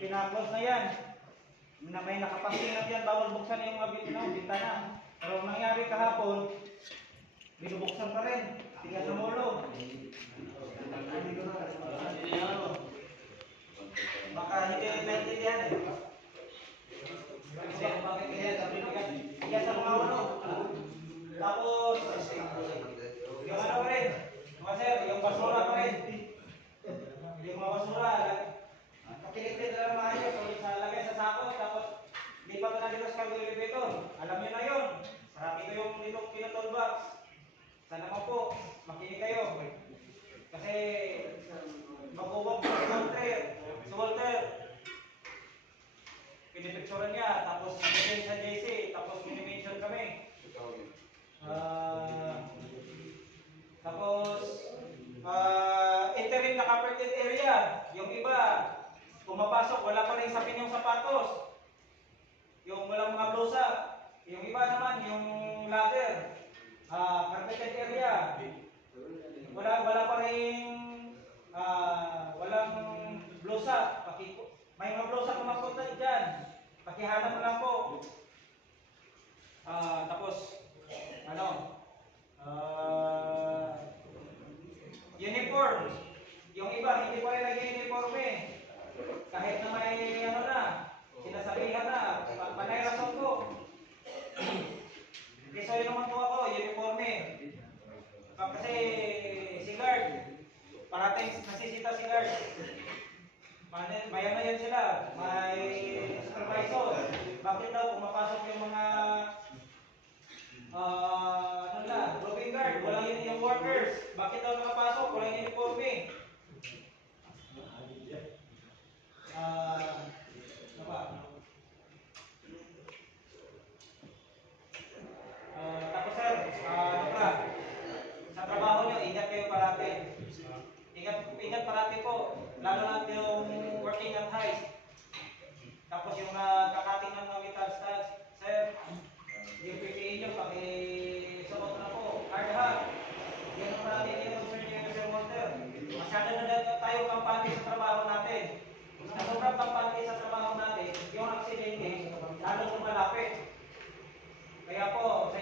Pinaklos na yan. Na may nakapangsinat yan, bawal buksan yung bintana. Pero ang nangyari kahapon, binubuksan pa rin. Tigas sa mulo. Baka hindi naintindihan eh. Kasi bakit tigas sa mga ulo. Tapos, yung ano pa rin, mga sir, yung basura pa rin. Yung mga basura, pakiligtid na lang maayos, ulit sa lagay sa sako, tapos hindi pa na dito sa cargo elevator. Alam nyo na yun. Sarap ito yung dito pinutol box. Sana mo po, makinig kayo. Kasi mag-uwag si Walter. Si Walter, pinipicturan niya, tapos pinipin sa JC, tapos minimension kami. Tapos, entering na carpeted area. Yung iba, pumapasok, wala pa rin sapin yung sapatos. Yung walang mga blusa. Yung iba naman, yung ladder. Carpeted area. Wala pa rin, walang blusa. May mga blusa pumapunta dyan. Pakihanap mo lang po. Tapos, uniform. Yung iba, hindi pa rin nag-uniform eh. Kahit na may sinasabihan na, panay rason ko. Okay, so yun naman po ako, uniform eh. Kasi si guard, parating nasisita si guard. Mayan na yan sila.